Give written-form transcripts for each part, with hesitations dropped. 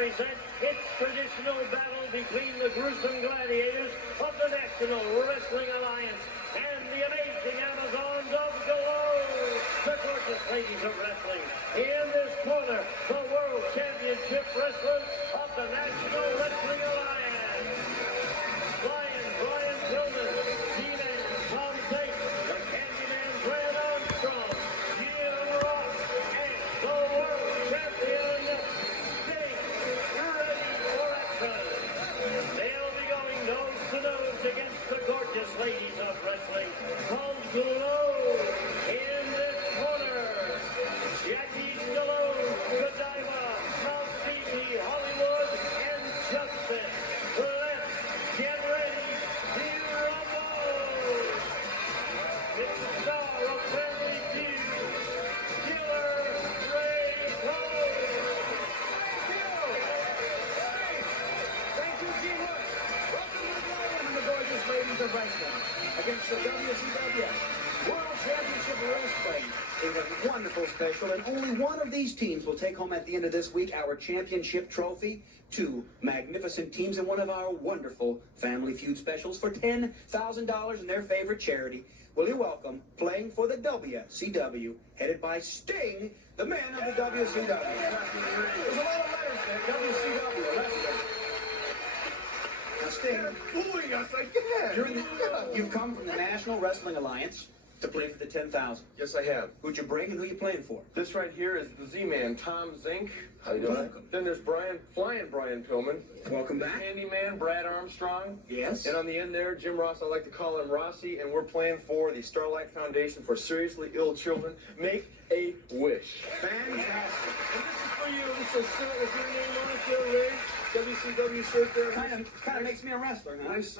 represent its traditional battle between the gruesome gladiators of the National Wrestling Alliance and the amazing Amazons of Glow, the gorgeous ladies of wrestling. In this corner, the World Championship wrestlers of the National Wrestling Alliance. Brian Pillman, Z-Man Tom Zink, the Candyman Brad Armstrong, Jim Ross, and the World Champion Sting. Ready for action. They'll be going nose to nose against the gorgeous ladies of wrestling called Glow. In this corner, Jackie Stallone, Godiva, Mount Beatty, Hollywood, and Justin. Let's get ready to rumble. It's the star of Family Feud, Killer Ray Cole. Thank you, G. Wood. Welcome to the Glow and the gorgeous ladies of wrestling against the WCW World Championship Wrestling. It was a wonderful special, and only one of these teams will take home at the end of this week our championship trophy. Two magnificent teams in one of our wonderful Family Feud specials for $10,000 in their favorite charity. Will you welcome, playing for the WCW, headed by Sting, the man of the WCW. There's a lot of letters there, WCW, wrestling. Now, Sting, Fooling us again. You've come from the National Wrestling Alliance to play for the 10,000. Yes, I have. Who'd you bring and who you playing for? This right here is the Z-Man, Tom Zink. How you doing? Welcome. Then there's Flying Brian Pillman. Welcome back. Handyman, Brad Armstrong. Yes. And on the end there, Jim Ross, I like to call him Rossi, and we're playing for the Starlight Foundation for Seriously Ill Children. Make a wish. Fantastic. And this is for you. This is with your name on it there, Ray. WCW shirt there. Kind of makes me a wrestler, huh? Nice,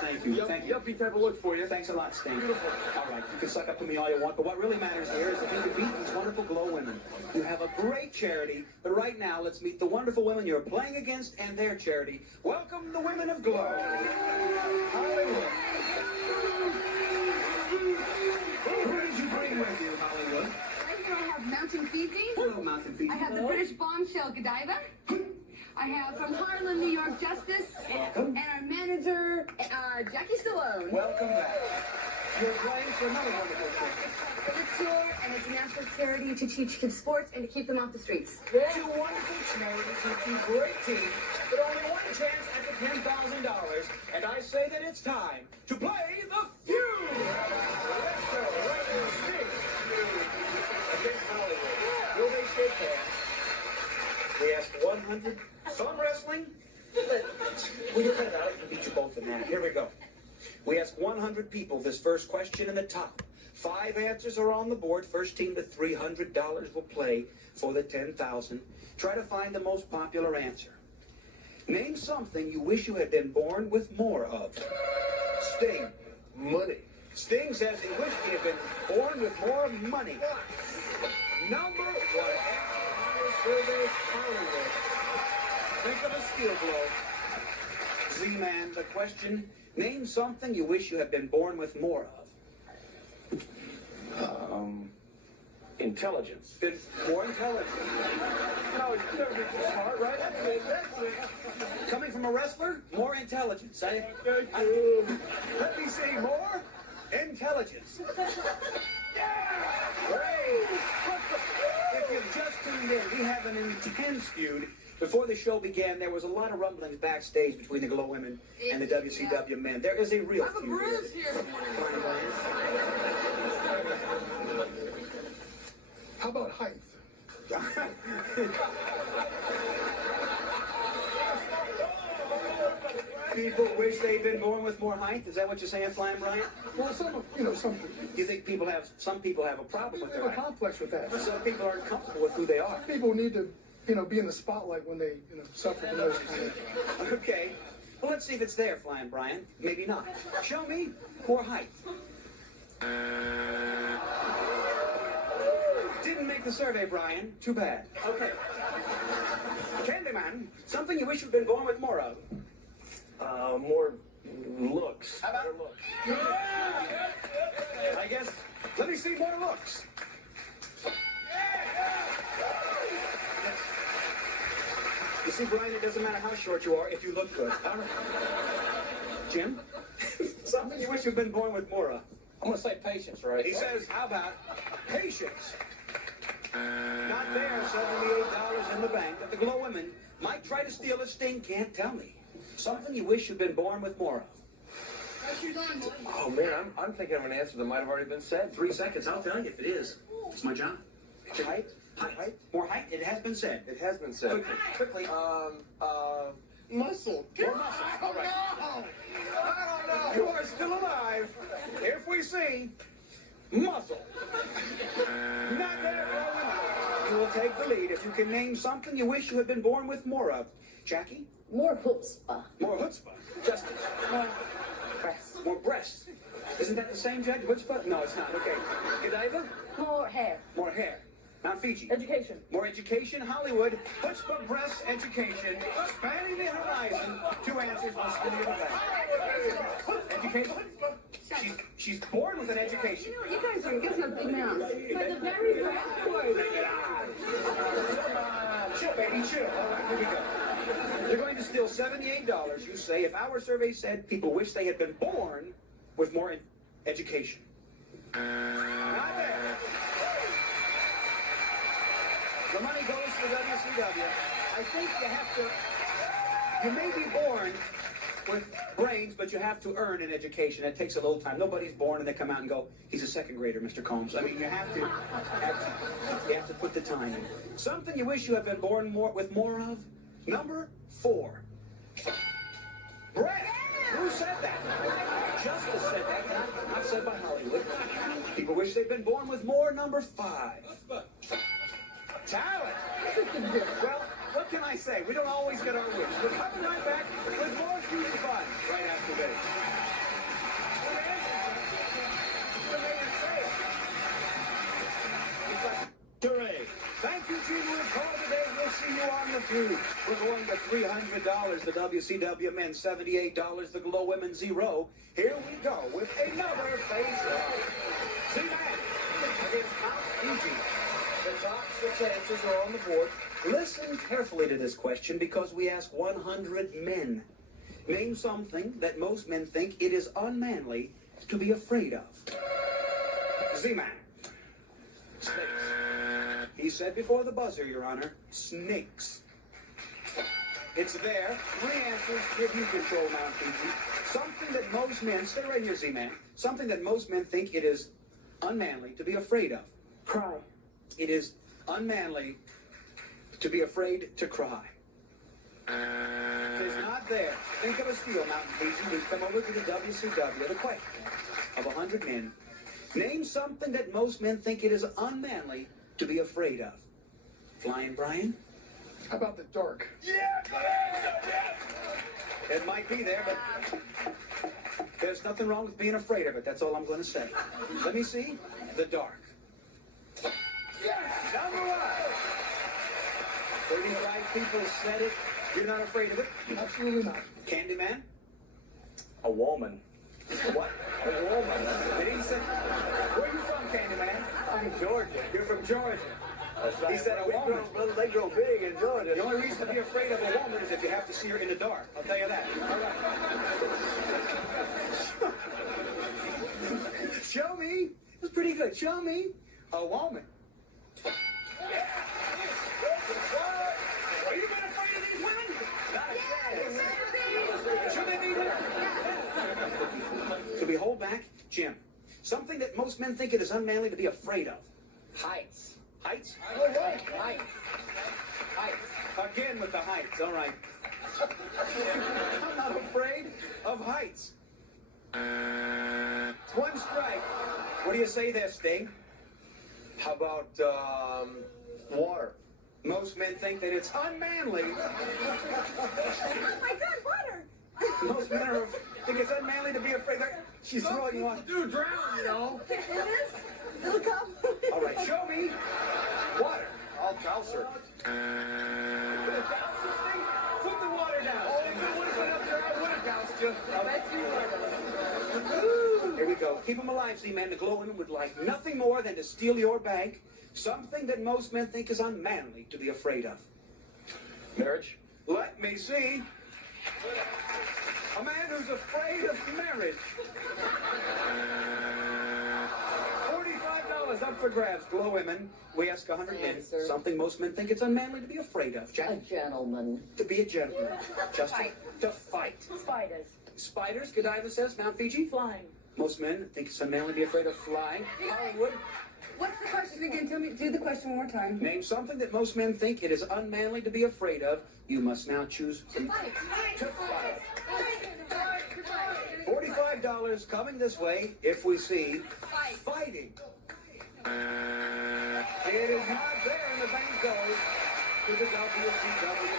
Thank you. Thank you. yuppie type of look for you. Thanks a lot, Sting. Beautiful. All right, you can suck up to me all you want, but what really matters here is if you can beat these wonderful Glow women. You have a great charity, but right now, let's meet the wonderful women you're playing against and their charity. Welcome the women of Glow. Hollywood. Who did you bring with you, Hollywood? Right here I have Mountain Fiji. Hello, Mountain Feet. I have the British bombshell Godiva. I have from Harlem, New York, Justice. Welcome. And our manager, Jackie Stallone. Welcome back. You're playing for another wonderful charity. For the tour, and it's a national charity to teach kids sports and to keep them off the streets. Two wonderful charities with two great teams, but only one chance at the $10,000. And I say that it's time to play the feud. Let's go. Right now, Sting. Against Hollywood. Will they shake hands? We ask 100. Fun wrestling? Will you cut it out? I can beat you both in that. Here we go. We ask 100 people this first question in the top. 5 answers are on the board. First team to $300 will play for the 10,000. Try to find the most popular answer. Name something you wish you had been born with more of. Sting. Money. Sting says he wished he had been born with more money. Number 1. Survey Hollywood. Think of a steel blow. Z-Man, the question, name something you wish you had been born with more of. Intelligence. Been more intelligent. No, it's never been too smart, right? That's it. Coming from a wrestler, more intelligence. Let me say more intelligence. Great. If you've just tuned in, we have an intense feud. Before the show began, there was a lot of rumblings backstage between the Glow women and the WCW men. There is a real I have a feud bruise here. here this morning. Fine, How about height? People wish they'd been born with more height. Is that what you're saying, Flying Brian? Well, some You think some people have a problem with have their a height? complex with that. Some people aren't comfortable with who they are. People need to, be in the spotlight when they, suffer from those kind of. Okay. Well, let's see if it's there, Flying Brian. Maybe not. Show me more height. Didn't make the survey, Brian. Too bad. Okay. Candyman, something you wish you'd been born with more of. More looks. How about Better looks. I guess, let me see more looks. The see, Brian, it doesn't matter how short you are if you look good. All right. Jim? Something you wish you'd been born with more of. I'm gonna say patience, right? He says, how about patience? Not there, $78 in the bank that the Glow women might try to steal as Sting can't tell me. Something you wish you'd been born with more of. Oh man, I'm thinking of an answer that might have already been said. 3 seconds, I'll tell you if it is. It's my job. Height? Height. More height, it has been said. It has been said. Quickly. Muscle. More muscle. All right. I don't know. You are still alive. If we see muscle. Not there, Glow women. You will take the lead if you can name something you wish you had been born with more of. Jackie? More chutzpah. More chutzpah. Justice. Breasts. More breasts. Isn't that the same, Jack? Chutzpah? No, it's not. Okay. Godiva? More hair. More hair. Mount Fiji. Education. More education. Hollywood. Chutzpah, breasts, education. Spanning the horizon. 2 answers must be in the back. Education. She's born with an education. You know, you guys are getting a big mouth. For the very last word. Chill, baby, chill. All right, here we go. You're going to steal $78, you say, if our survey said people wish they had been born with more education. Not there. The money goes to WCW. I think you have to... You may be born with brains, but you have to earn an education. It takes a little time. Nobody's born and they come out and go, he's a second grader, Mr. Combs. I mean, you have to put the time in. Something you wish you had been born with more of? Number 4. Breath. Who said that? Justice said that, not said by Hollywood. People wish they'd been born with more. Number 5. Talent. Well, what can I say? We don't always get our wish. We're coming right back with more huge fun right after this. Hooray. Thank you, Gene. We'll call today. We'll see you on the feud. We're going to $300, the WCW men, $78, the Glow women, 0. Here we go with another face-off. Z-Man against Mount Fiji. The top 6 answers are on the board. Listen carefully to this question because we ask 100 men. Name something that most men think it is unmanly to be afraid of. Z-Man. Snakes. He said before the buzzer, Your Honor, snakes. It's there. 3 answers give you control, Mount Fiji. Something that most men, stay right here, Z-Man. Something that most men think it is unmanly to be afraid of. Cry. It is unmanly to be afraid to cry. It's not there. Think of a steal, Mountain Fiji. We've come over to the WCW. The question of 100 men. Name something that most men think it is unmanly to be afraid of. Flying Brian? How about the dark? It might be there, but there's nothing wrong with being afraid of it. That's all I'm going to say. Let me see. The dark. Number 1. 35 people said it. You're not afraid of it? Absolutely not. Candyman? A woman. What? A woman. Did he say? Where are you from, Candyman? I'm Georgia. You're from Georgia. That's right. He said a woman. They grow big in Georgia. The only reason to be afraid of a woman is if you have to see her in the dark. I'll tell you that. All right. Show me. That's pretty good. Show me a woman. Are you been afraid of these women? Not a chance. Should they be there? Could we hold back? Jim, something that most men think it is unmanly to be afraid of. Heights. Heights? All right. Heights. Heights. Again with the heights, all right. I'm not afraid of heights. It's 1 strike. What do you say there, Sting? How about water? Most men think that it's unmanly. Oh my God, water! Most men think it's unmanly to be afraid. She's throwing water. do drown, you know. It is? It'll come. All right, show me water. I'll douse her. Put the water down. Oh, if it would have been up there, I would have doused you. Here we go. Keep them alive, Z-Man. The Glow women would like nothing more than to steal your bank. Something that most men think is unmanly to be afraid of. Marriage? Let me see. A man who's afraid of marriage. $45 up for grabs. Glow women. We ask 100 men. Answer. Something most men think it's unmanly to be afraid of. A Jack? gentleman. To be a gentleman. Justin? To fight. Spiders. Spiders, Godiva says. Mount Fiji? Flying. Most men think it's unmanly to be afraid of flying. Hollywood? What's the question again? Do the question one more time. Name something that most men think it is unmanly to be afraid of. You must now choose to fight. $45 coming this way if we see fighting. It is not there, and the bank goes to the WCW.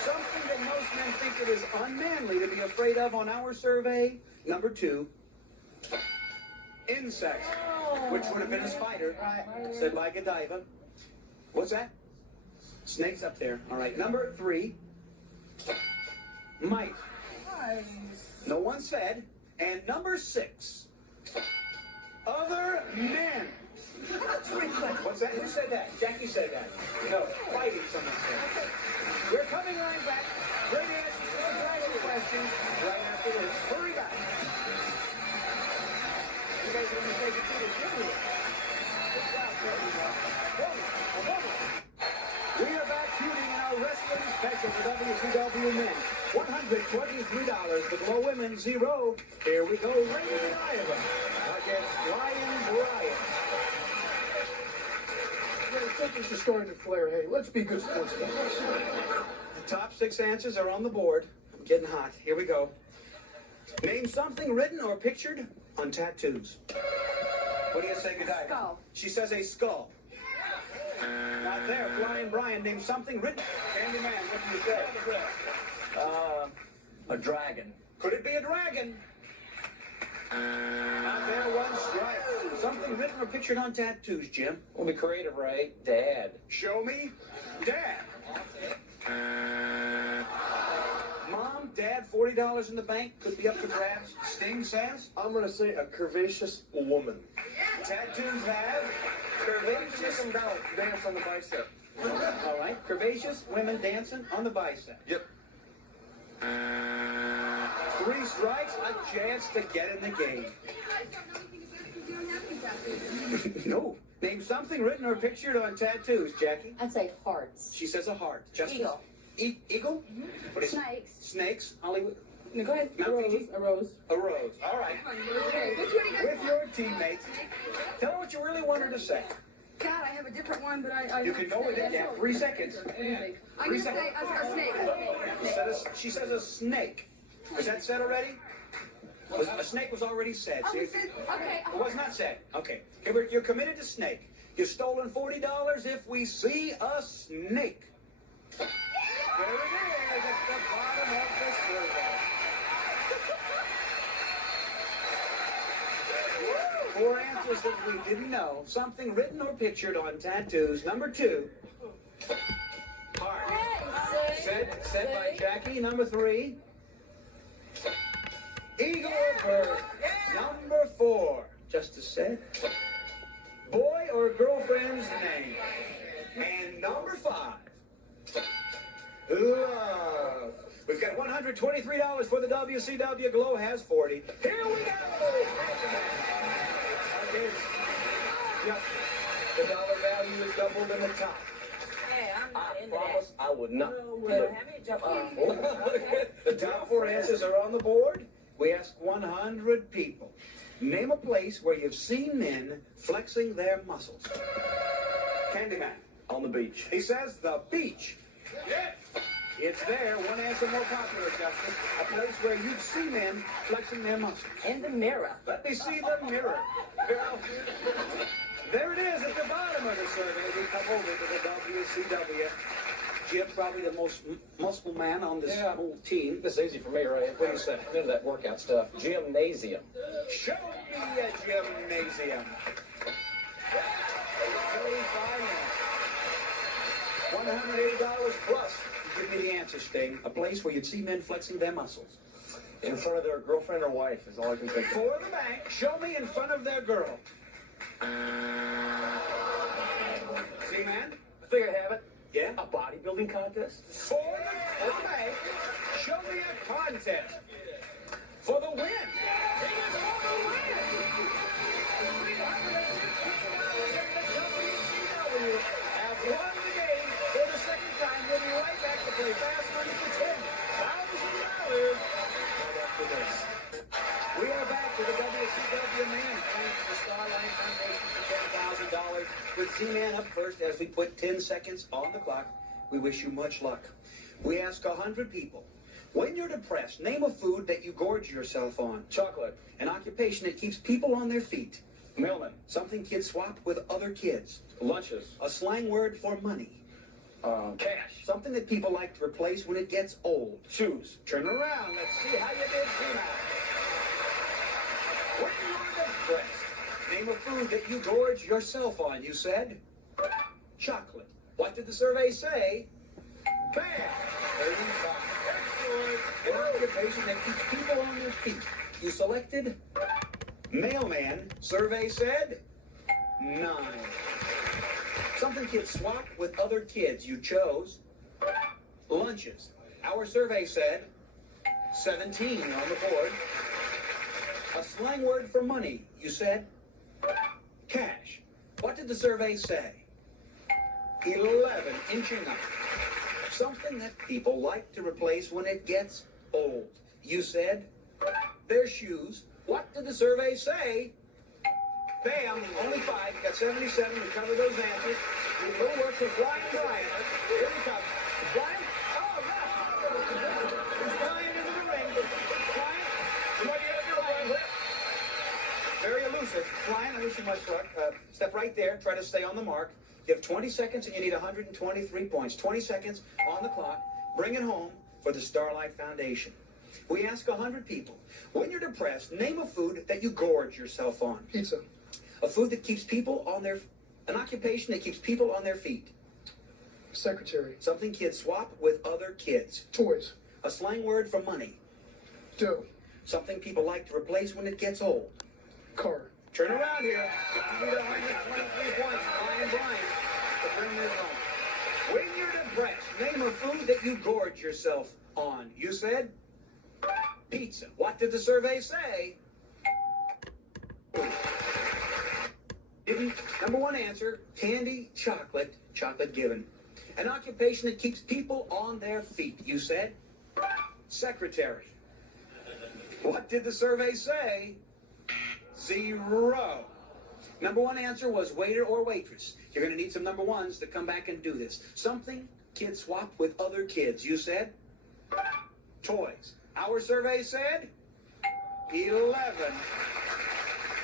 Something that most men think it is unmanly to be afraid of on our survey. Number 2, insects, which would have been a spider, said by Godiva. What's that? Snakes up there. All right. Number 3, mice. No one said. And number 6, other men. What's that? Who said that? Jackie said that. No, fighting, someone said. We're coming right back. Great answers to some dragon questions right after this. Hurry back. You guys are going to take it to the gym. Good job, we are back tuning in our wrestling special for WCW men. $123. The Glow women, 0. Here we go. Raymond in Iowa against Ryan Bryan. Things are starting to flare. Hey, let's be good sports guys. The top 6 answers are on the board. I'm getting hot. Here we go. Name something written or pictured on tattoos. What do you say, Godiva? Skull. She says a skull. Not there. Ryan Bryan, name something written. Candyman, what do you say? A dragon. Could it be a dragon? Not there, 1 strike. Something written or pictured on tattoos, Jim. We'll be creative, right? Dad. Show me. Dad. Mom, Dad, $40 in the bank. Could be up for grabs. Sting says. I'm going to say a curvaceous woman. Tattoos have curvaceous Dance on the bicep. All right. Curvaceous women dancing on the bicep. Yep. 3 strikes, a chance to get in the game. No. Name something written or pictured on tattoos, Jackie. I'd say hearts. She says a heart. Justice? Eagle. Eagle? What is it? Snakes. Snakes. Hollywood. No, go ahead. Mount Fiji? A rose. A rose. All right. With your teammates. Tell her what you really want her to say. God, I have a different one, but I You can go with it. Yeah. 3 seconds. I'm going to say a snake. She says a snake. Was that said already? A snake was already said. Oh, See? we said, okay. It was not said. Okay. You're committed to snake. You've stolen $40 if we see a snake. There it is at the bottom of the survey. 4 answers that we didn't know. Something written or pictured on tattoos. Number 2. Heart. Said by Jackie. Number 3. Eagle or bird. Number 4. Justice said. Boy or girlfriend's name. And number 5. Love. We've got $123 for the WCW. Glow has 40. Here we go. Okay. Yep. The dollar value is doubled in the top. Hey, I'm I not into promise I would not. that. Have me jump on. The top 4 answers are on the board. We asked 100 people. Name a place where you've seen men flexing their muscles. Candyman. On the beach. He says the beach. Yes. It's there. One answer more popular, Justice. A place where you'd see men flexing their muscles. In the mirror. Let me see the mirror. Well, there it is at the bottom of the survey. We come over to the WCW. Jim, probably the most muscle man on this Yeah. whole team. This is easy for me, right? What do you say? Into that workout stuff. Gymnasium. Show me a gymnasium. $180 plus. Give me the answer, Sting. A place where you'd see men flexing their muscles. In front of their girlfriend or wife is all I can think of. For the bank, show me in front of their girl. See, man? I think I have it. Yeah? A bodybuilder building contest? For the okay, show me a contest. For the win. It is for the win. $360 in the WCW have won the game for the second time. We'll be right back to play Fast Money for $10,000 right after this. We are back to the WCW Man playing for the Starlight Foundation for $10,000 with Z-Man up first as we put 10 seconds on the clock. We wish you much luck. We ask 100 people, when you're depressed, name a food that you gorge yourself on. Chocolate. An occupation that keeps people on their feet. Mailman. Something kids swap with other kids. Lunches. A slang word for money. Cash. Something that people like to replace when it gets old. Shoes. Turn around. Let's see how you did, Tina. When you're depressed, name a food that you gorge yourself on. You said chocolate. What did the survey say? Bam! 35. Excellent. An occupation that keeps people on their feet. You selected mailman. Survey said 9. Something kids swap with other kids. You chose lunches. Our survey said 17 on the board. A slang word for money. You said cash. What did the survey say? 11, inching up. Something that people like to replace when it gets old. You said their shoes. What did the survey say? Bam, only 5. Got 77 to cover those answers. We will work for Brian Bryan. Here he comes. Brian? Oh, no. He's flying into the ring. Brian, what do you do, Brian? Very elusive. Brian, I wish you much luck. Step right there. Try to stay on the mark. You have 20 seconds and you need 123 points. 20 seconds on the clock. Bring it home for the Starlight Foundation. We ask 100 people, when you're depressed, name a food that you gorge yourself on. Pizza. A food that keeps people on their, an occupation that keeps people on their feet. Secretary. Something kids swap with other kids. Toys. A slang word for money. Dough. Something people like to replace when it gets old. Car. Turn around here. You need 123 points. Brian to bring this home. When you're depressed, name a food that you gorge yourself on. You said pizza. What did the survey say? Number one answer, candy, chocolate, chocolate given. An occupation that keeps people on their feet. You said secretary. What did the survey say? 0. Number one answer was waiter or waitress. You're going to need some number ones to come back and do this. Something kids swap with other kids. You said toys. Our survey said 11.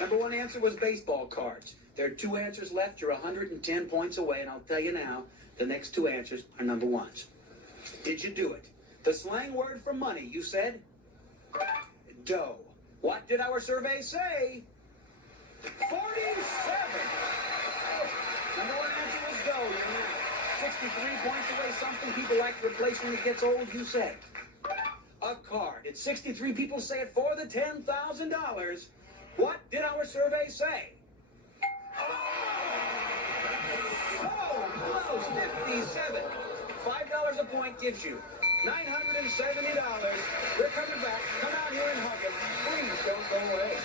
Number one answer was baseball cards. There are 2 answers left. You're 110 points away, and I'll tell you now, the next 2 answers are number ones. Did you do it? The slang word for money, you said dough. What did our survey say? 47. Number one answer was dough. You're now 63 points away. Something people like to replace when it gets old, you said a card. Did 63 people say it for the $10,000? What did our survey say? So close, 57. $5 a point gives you $970. We're coming back. Come out here and hug us. Please don't go away.